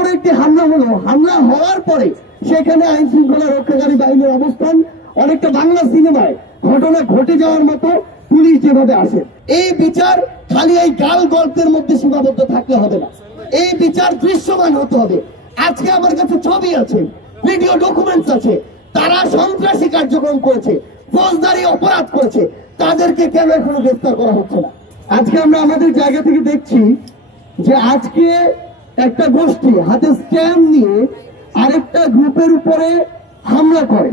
বড় একটি হামলা হলো, হামলা হওয়ার পরে সেখানে আইন শৃঙ্খলা রক্ষাকারী বাহিনীর অবস্থান অনেকটা বাংলা সিনেমায় ঘটনা ঘটে যাওয়ার মতো পুলিশ যেভাবে আসে। এই বিচার খালি এই গাল গল্পের মধ্যে সীমাবদ্ধ থাকলে হবে না, এই বিচার দৃশ্যমান হতে হবে। আজকে আমার কাছে ছবি আছে, ভিডিও ডকুমেন্টস আছে, তারা সন্ত্রাসী কার্যক্রম করেছে, ফৌজদারি অপরাধ করেছে, তাদেরকে কেন এখনো গ্রেফতার করা হচ্ছে না? আজকে আমরা আমাদের জায়গা থেকে দেখছি যে আজকে একটা গোষ্ঠী হাতে স্ট্যাম্প নিয়ে আরেকটা গ্রুপের উপরে হামলা করে।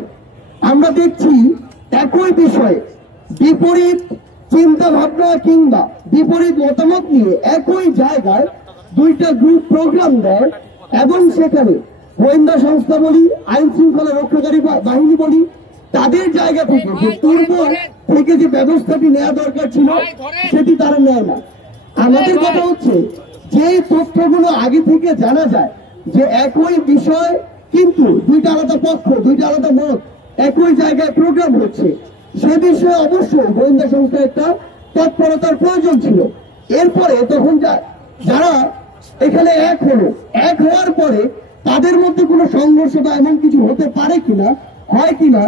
আমরা দেখছি একই বিষয়ে বিপরীত চিন্তা ভাবনা কিংবা বিপরীত মতামত নিয়ে একই জায়গায় দুইটা গ্রুপ প্রোগ্রাম দেয় এবং সেখানে গোয়েন্দা সংস্থা বলি, আইন শৃঙ্খলা রক্ষাকারী বাহিনী বলি, তাদের জায়গা থেকে যে পূর্ব থেকে যে ব্যবস্থাটি নেওয়া দরকার ছিল সেটি তারা নেয় না। আমাদের কথা হচ্ছে যে তথ্যগুলো আগে থেকে জানা যায় যে একই বিষয় কিন্তু দুইটা আলাদা পক্ষ, দুইটা আলাদা মত একই জায়গায় প্রোগ্রাম হচ্ছে, সে বিষয়ে অবশ্যই গোয়েন্দা সংস্থা একটা তৎপরতার প্রয়োজন ছিল। এরপরে তখন যারা এখানে এক হওয়ার পরে তাদের মধ্যে কোনো সংঘর্ষ বা এমন কিছু হতে পারে কিনা, হয় কিনা,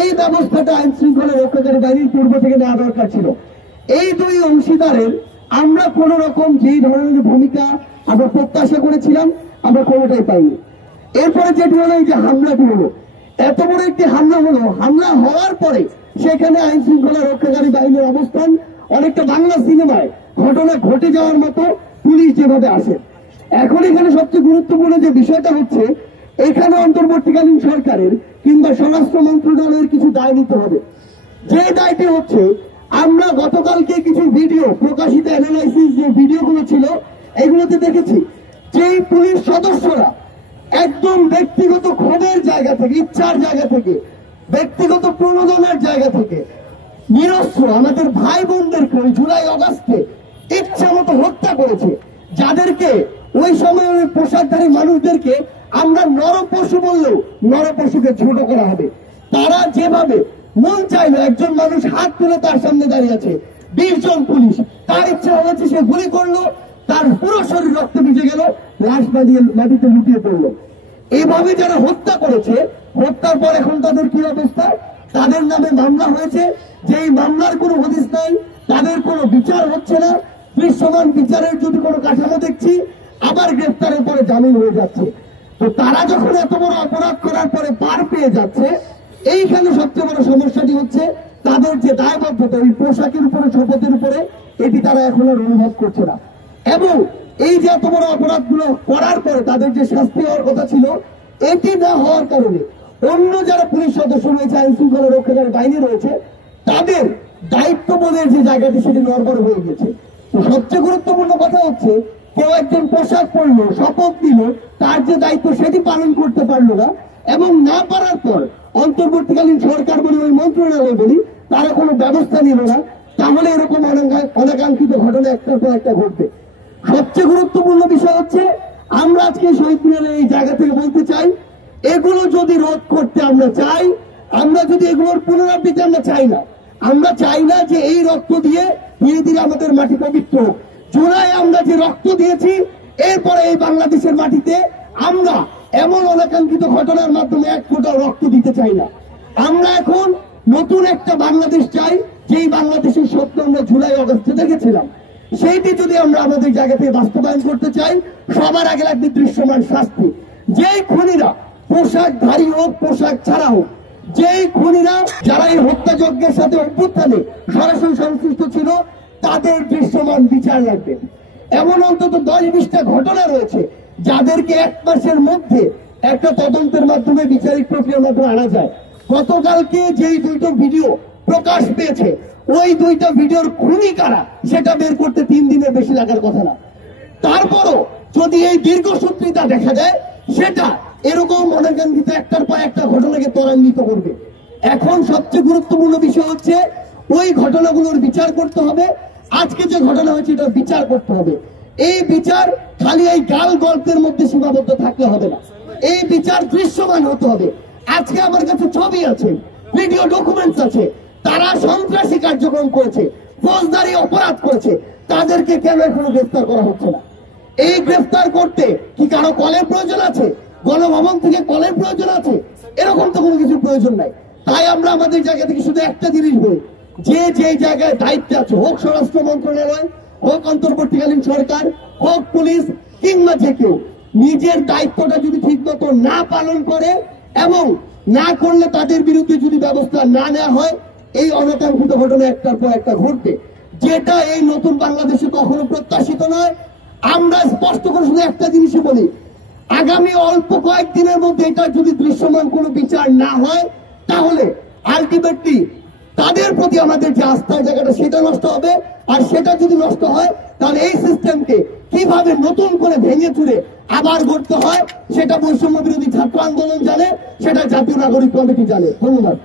এই ব্যবস্থাটা আইন শৃঙ্খলা রক্ষাকারী বাহিনীর পূর্ব থেকে নেওয়া দরকার ছিল। এই দুই অংশীদারের আমরা কোন রকম যেই ধরনের ভূমিকা আমরা প্রত্যাশা করেছিলাম আমরা কোনোটাই পাইনি। এরপরে যেটি হলো এই যে হামলাটি হলো, এত বড় একটি হামলা হলো, হামলা হওয়ার পরে সেখানে আইন শৃঙ্খলা রক্ষাকারী বাহিনীর অবস্থান অনেকটা বাংলা সিনেমায় ঘটনা ঘটে যাওয়ার মতো পুলিশ যেভাবে আসে। এখন এখানে সবচেয়ে গুরুত্বপূর্ণ যে বিষয়টা হচ্ছে এখানে অন্তর্বর্তীকালীন সরকারের কিংবা স্বরাষ্ট্র মন্ত্রণালয়ের কিছু দায় নিতে হবে। যে দায়টি হচ্ছে, আমরা গতকালকে কিছু ভিডিও প্রকাশিত অ্যানালাইসিস যে ভিডিওগুলো ছিল এগুলোতে দেখেছি যে পুলিশ সদস্যরা একদম ব্যক্তিগত ক্ষোভের জায়গা থেকে, ইচ্ছার জায়গা থেকে, ব্যক্তিগত প্রণোদনার জায়গা থেকে নিরস্ত্র আমাদের ভাই বোনদেরকে ওই জুলাই অগাস্টে ইচ্ছা মতো হত্যা করেছে, যাদেরকে ওই সময় ওই পোশাকধারী মানুষদেরকে আমরা নরপশু বললেও নরপশুকে ছোট করা হবে। তারা যেভাবে মন চাইলো, একজন মানুষ হাত তুলে তার সামনে দাঁড়িয়ে আছে, 20 জন পুলিশ, তার ইচ্ছা হয়েছে সে গুলি করলো, তার পুরো শরীর রক্ত ভিজে গেল, লাশ মাটিতে লুটিয়ে পড়লো। এইভাবে যারা হত্যা করেছে, হত্যার পর এখন তাদের কি অবস্থা? তাদের নামে মামলা হয়েছে, যেই মামলার কোনো হদিস নাই, তাদের কোনো বিচার হচ্ছে না, দৃশ্যমান বিচারের যদি কোনো কাঠামো দেখছি, আবার গ্রেফতারের পরে জামিন হয়ে যাচ্ছে। তো তারা যখন এত বড় অপরাধ করার পরে পার পেয়ে যাচ্ছে, এইখানে সবচেয়ে বড় সমস্যাটি হচ্ছে তাদের যে দায়বদ্ধতা ওই পোশাকের উপরে, শপথের উপরে, এটি তারা এখন আর অনুভব করছে না। এবং এই যে এত বড় অপরাধগুলো করার পরে তাদের যে শাস্তি হওয়ার কথা ছিল, এটি না হওয়ার কারণে অন্য যারা পুলিশ সদস্য রয়েছে, আইন শৃঙ্খলা রক্ষাকারী বাহিনী রয়েছে, তাদের দায়িত্ববোধের যে জায়গাটি সেটি নড়বড় হয়ে গেছে। তো সবচেয়ে গুরুত্বপূর্ণ কথা হচ্ছে কেউ একজন পোশাক পরলো, শপথ দিল, তার যে দায়িত্ব সেটি পালন করতে পারলো না, এবং না পারার পর অন্তর্বর্তীকালীন সরকার বলি, ওই মন্ত্রণালয় বলি, তারা কোনো ব্যবস্থা নিল না, তাহলে এরকম অনাকাঙ্ক্ষিত ঘটনা একটার পর একটা ঘটবে। সবচেয়ে গুরুত্বপূর্ণ বিষয় হচ্ছে আমরা আজকে শহীদ মিনারের এই জায়গা থেকে বলতে চাই, এগুলো যদি রোধ করতে আমরা চাই, আমরা যদি এগুলোর পুনরাবৃত্তি আমরা চাই না, আমরা চাই না যে এই রক্ত দিয়ে ধীরে ধীরে আমাদের মাটি পবিত্র হোক। জুলাই আমরা যে রক্ত দিয়েছি, এরপরে এই বাংলাদেশের মাটিতে আমরা এমন অনাকাঙ্ক্ষিত ঘটনার মাধ্যমে এক ফোঁটা রক্ত দিতে চাই না। আমরা এখন নতুন একটা বাংলাদেশ চাই, যেই বাংলাদেশের স্বপ্ন আমরা জুলাই অগস্টে দেখেছিলাম, সেইটি যদি আমরা আমাদের জায়গা থেকে বাস্তবায়ন করতে চাই, সবার আগে লাগবে দৃশ্যমান শাস্তি। যেই খুনিরা পোশাকধারী হোক, পোশাক ছাড়া হোক, যেই খুনিরা যারা এই হত্যাযজ্ঞের সাথে অভ্যুত্থানে সরাসরি সংশ্লিষ্ট ছিল, তাদের দৃশ্যমান বিচার লাগবে। এমন অন্তত 10-20টা ঘটনা রয়েছে যাদেরকে 1 মাসের মধ্যে একটা তদন্তের মাধ্যমে বিচারিক প্রক্রিয়ার মাধ্যমে আনা যায়। গতকালকে যেই 2টো ভিডিও প্রকাশ পেয়েছে, ওই 2টা ভিডিওর খুনি কারা সেটা বের করতে 3 দিনের বেশি লাগার কথা না। তারপরও যদি এই দীর্ঘসূত্রিতা দেখা যায়, সেটা এরকম অনাকাঙ্ক্ষিত একটার পর একটা ঘটনাকে ত্বরান্বিত করবে। এখন সবচেয়ে গুরুত্বপূর্ণ বিষয় হচ্ছে ওই ঘটনাগুলোর বিচার করতে হবে। আজকে যে ঘটনা হয়েছে এটার বিচার করতে হবে। এই বিচার খালি এই গাল গল্পের মধ্যে সীমাবদ্ধ থাকলে হবে না, এই বিচার দৃশ্যমান হতে হবে। আজকে আমার কাছে ছবি আছে, ভিডিও ডকুমেন্টস আছে, তারা সন্ত্রাসী কার্যক্রম করেছে, ফৌজদারি অপরাধ করেছে, তাদেরকে কেন এখনো গ্রেফতার করা হচ্ছে না? এই গ্রেফতার করতে কি কারো কলের প্রয়োজন আছে? গণভবন থেকে কলের প্রয়োজন আছে? এরকম তো কোনো কিছু প্রয়োজন নাই। তাই আমরা আমাদের জায়গা থেকে শুধু একটা জিনিস বলি, যে যে জায়গায় দায়িত্বে আছে, হোক স্বরাষ্ট্র মন্ত্রণালয়, হোক অন্তর্বর্তীকালীন সরকার, হোক পুলিশ, কিংবা যে কেউ, নিজের দায়িত্বটা যদি ঠিক মতো না পালন করে এবং না করলে তাদের বিরুদ্ধে যদি ব্যবস্থা না নেওয়া হয়, এই অনাকাঙ্ক্ষিত ঘটনা একটার পর একটা ঘটবে, যেটা এই নতুন বাংলাদেশে কখনো প্রত্যাশিত নয়। আমরা স্পষ্ট করে শুধু একটা জিনিসই বলি, আগামী অল্প কয়েকদিনের মধ্যে এটা যদি দৃশ্যমান কোনো বিচার না হয়, তাহলে আলটিমেটলি তাদের প্রতি আমাদের যে আস্থার জায়গাটা সেটা নষ্ট হবে। আর সেটা যদি নষ্ট হয়, তাহলে এই সিস্টেমকে কিভাবে নতুন করে ভেঙে চুরে আবার গড়তে হয়, সেটা বৈষম্য বিরোধী ছাত্র আন্দোলন জানে, সেটা জাতীয় নাগরিক কমিটি জানে। ধন্যবাদ।